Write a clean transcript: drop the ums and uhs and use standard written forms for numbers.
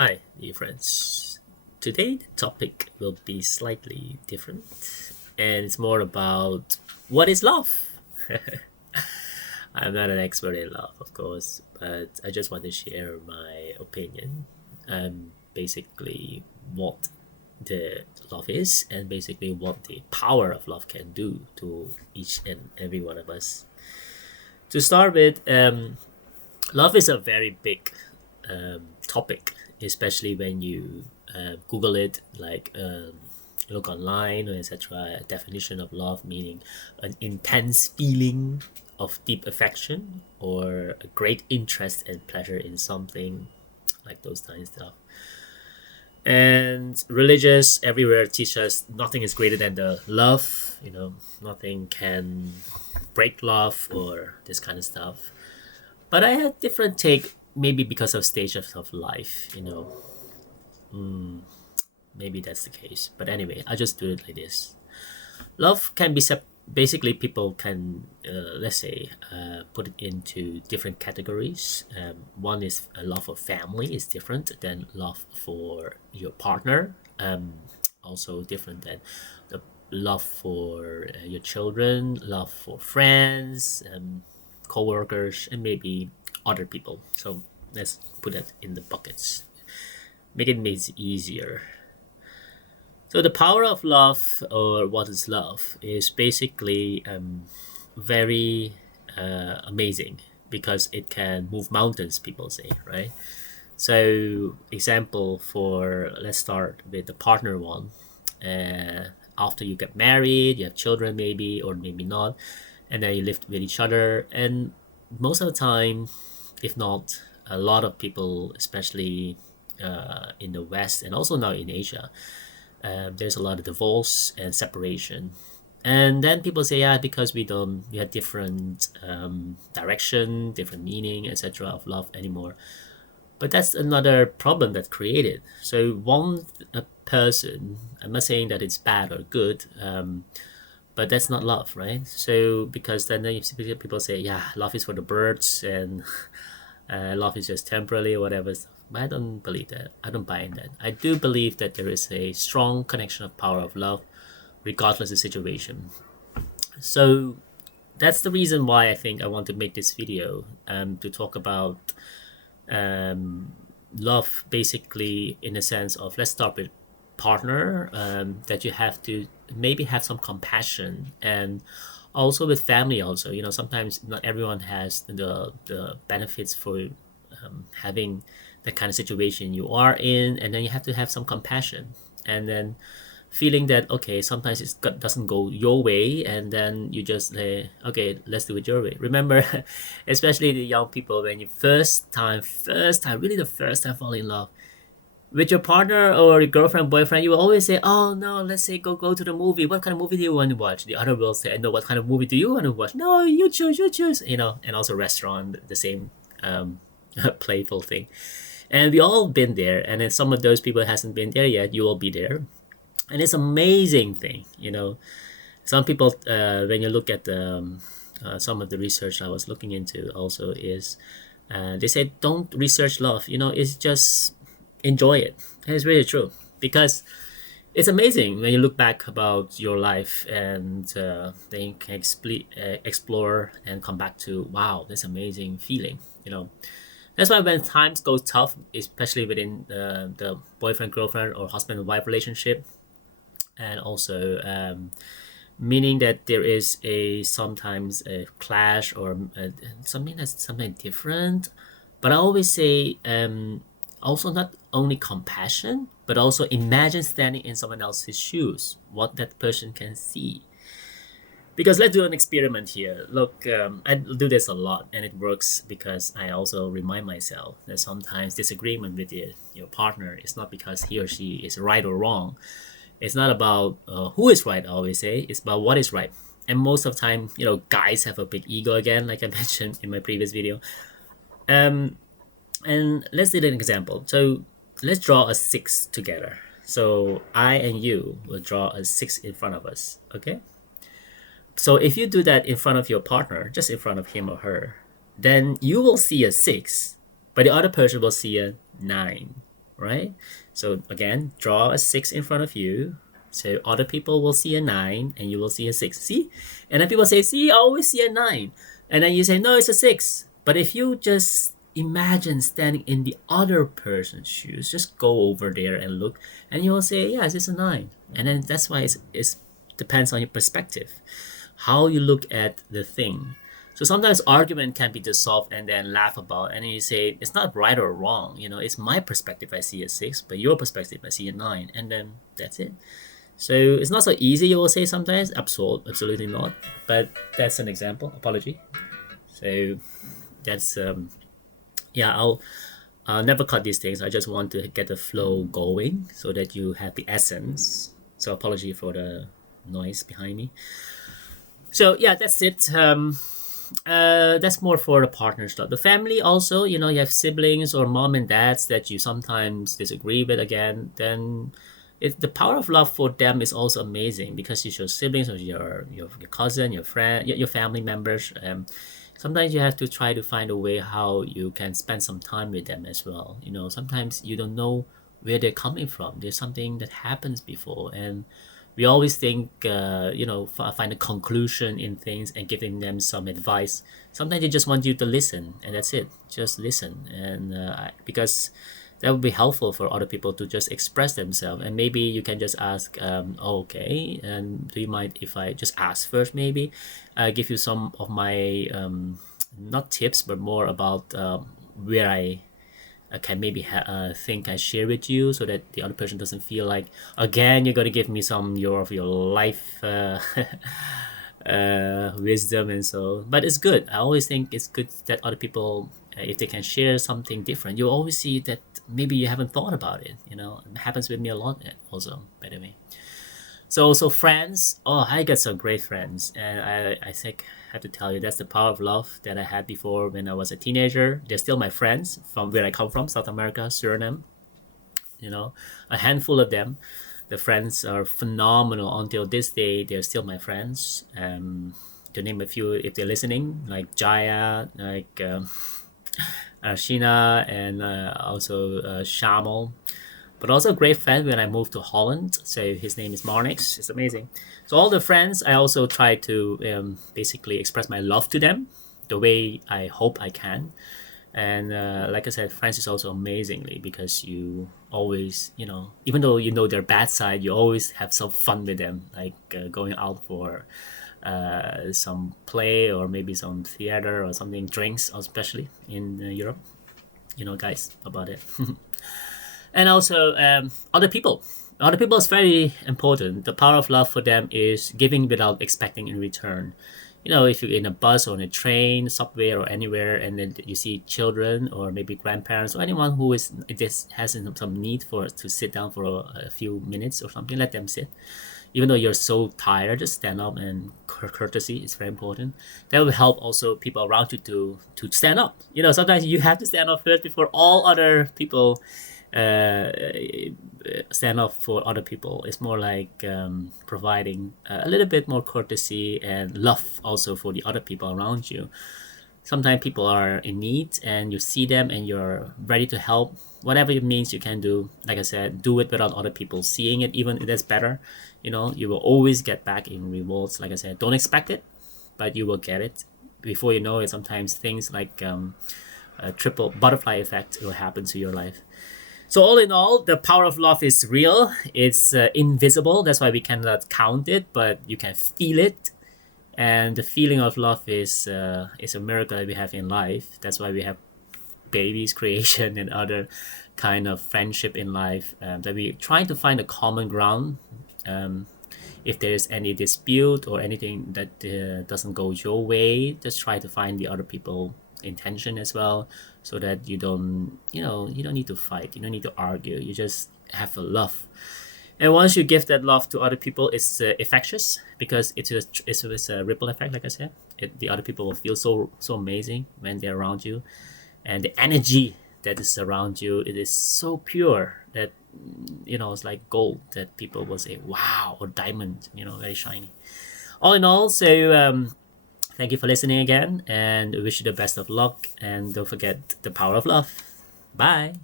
Hi, dear friends. Today, the topic will be slightly different, and it's more about what is love. I'm not an expert in love, of course, but I just want to share my opinion. Basically, what the love is, and basically what the power of love can do to each and every one of us. To start with, love is a very big topic, especially when you Google it, like look online, etc. Definition of love meaning an intense feeling of deep affection or a great interest and pleasure in something, like those kind of stuff. And religious everywhere teach us nothing is greater than the love. Nothing can break love or this kind of stuff. But I had different take, maybe because of stages of life. Maybe that's the case. But anyway, I just do it like this. Love can be basically people can let's say put it into different categories. One is a love for family is different than love for your partner. Also different than the love for your children, love for friends, co-workers, and maybe other people. So let's put that in the buckets. Make it easier. So the power of love, or what is love, is basically very amazing because it can move mountains. People say, right? So example for let's start with the partner one. After you get married, you have children maybe or maybe not, and then you live with each other. And most of the time, if not a lot of people, especially in the West and also now in Asia, there's a lot of divorce and separation. And then people say, yeah, because we have different direction, different meaning, etc. of love anymore. But that's another problem that created. So one person, I'm not saying that it's bad or good, but that's not love, right? So because then people say, yeah, love is for the birds and love is just temporary or whatever. But I don't believe that. I don't buy in that. I do believe that there is a strong connection of power of love, regardless of the situation. So that's the reason why I think I want to make this video to talk about love, basically in the sense of let's start with partner, that you have to maybe have some compassion, and also with family also. Sometimes not everyone has the benefits for having the kind of situation you are in, and then you have to have some compassion, and then feeling that okay, sometimes it doesn't go your way, and then you just say okay, let's do it your way. Remember, especially the young people, when you first time really the first time fall in love with your partner or your girlfriend, boyfriend, you will always say, oh no, let's say go to the movie. What kind of movie do you want to watch? The other will say, no, what kind of movie do you want to watch? No, you choose. And also restaurant, the same playful thing. And we all been there, and then some of those people hasn't been there yet, you will be there. And it's amazing thing. Some people, when you look at some of the research I was looking into also is, they say don't research love. It's just enjoy it. And it's really true, because it's amazing when you look back about your life, and then you can explore and come back to, wow, this amazing feeling. That's why when times go tough, especially within the boyfriend girlfriend or husband and wife relationship, and also meaning that there is a sometimes a clash or something different. But I always say, also not only compassion, but also imagine standing in someone else's shoes, what that person can see. Because let's do an experiment here. Look, I do this a lot, and it works because I also remind myself that sometimes disagreement with your partner is not because he or she is right or wrong. It's not about who is right, I always say. It's about what is right. And most of the time, guys have a big ego again, like I mentioned in my previous video. And let's do an example. So let's draw a six together. So I and you will draw a six in front of us, okay? So if you do that in front of your partner, just in front of him or her, then you will see a six, but the other person will see a nine. right? So again, draw a 6 in front of you. So other people will see a 9 and you will see a 6. See? And then people say, see, I always see a 9. And then you say, no, it's a 6. But if you just imagine standing in the other person's shoes, just go over there and look, and you will say, yes, it's a 9. And then that's why it's depends on your perspective, how you look at the thing. So sometimes argument can be dissolved and then laugh about, and then you say it's not right or wrong. It's my perspective. I see a 6, but your perspective I see a 9, and then that's it. So it's not so easy. You will say sometimes, absolutely not. But that's an example. Apology. So that's yeah. I'll never cut these things. I just want to get the flow going so that you have the essence. So apology for the noise behind me. So yeah, that's it. That's more for the partner stuff. The family also, you have siblings or mom and dads that you sometimes disagree with. Again, then the power of love for them is also amazing, because you show siblings or your cousin, your friend, your family members. Sometimes you have to try to find a way how you can spend some time with them as well. Sometimes you don't know where they're coming from. There's something that happens before, and we always think, find a conclusion in things and giving them some advice. Sometimes they just want you to listen, and that's it. Just listen, and because that would be helpful for other people to just express themselves. And maybe you can just ask, okay, and do you mind if I just ask first? Maybe give you some of my not tips, but more about where I can maybe think I share with you, so that the other person doesn't feel like, again, you're gonna give me some of your life wisdom and so. But it's good. I always think it's good that other people, if they can share something different, you always see that maybe you haven't thought about it. It happens with me a lot also, by the way. So friends, oh, I got some great friends, and I think I have to tell you, that's the power of love that I had before when I was a teenager. They're still my friends from where I come from, South America, Suriname. A handful of them. The friends are phenomenal until this day. They're still my friends. To name a few, if they're listening, like Jaya, like Arshina, and also Shamal. But also a great friend when I moved to Holland. So his name is Marnix. It's amazing. So all the friends, I also try to basically express my love to them the way I hope I can. And like I said, friends is also amazingly, because you always, even though you know their bad side, you always have some fun with them, like going out for some play or maybe some theater or something, drinks, especially in Europe. Guys, about it. And also other people. Other people is very important. The power of love for them is giving without expecting in return. If you're in a bus or on a train, subway, or anywhere, and then you see children or maybe grandparents or anyone who is this has some need for to sit down for a few minutes or something, let them sit. Even though you're so tired, just stand up, and courtesy is very important. That will help also people around you to stand up. Sometimes you have to stand up first before all other people uh, stand up for other people. It's more like providing a little bit more courtesy and love also for the other people around you. Sometimes people are in need and you see them and you're ready to help. Whatever it means you can do, like I said, do it without other people seeing it. Even if that's better, you will always get back in rewards. Like I said, don't expect it, but you will get it. Before you know it, sometimes things like a triple butterfly effect will happen to your life. So all in all, the power of love is real. It's invisible. That's why we cannot count it, but you can feel it. And the feeling of love is a miracle that we have in life. That's why we have babies, creation, and other kind of friendship in life. That we trying to find a common ground. If there's any dispute or anything that doesn't go your way, just try to find the other people intention as well, so that you don't need to fight, you don't need to argue, you just have a love. And once you give that love to other people, it's infectious, because it's a ripple effect. Like I said, the other people will feel so amazing when they're around you, and the energy that is around you, it is so pure that it's like gold, that people will say wow, or diamond, very shiny. All in all, so thank you for listening again, and wish you the best of luck, and don't forget the power of love. Bye.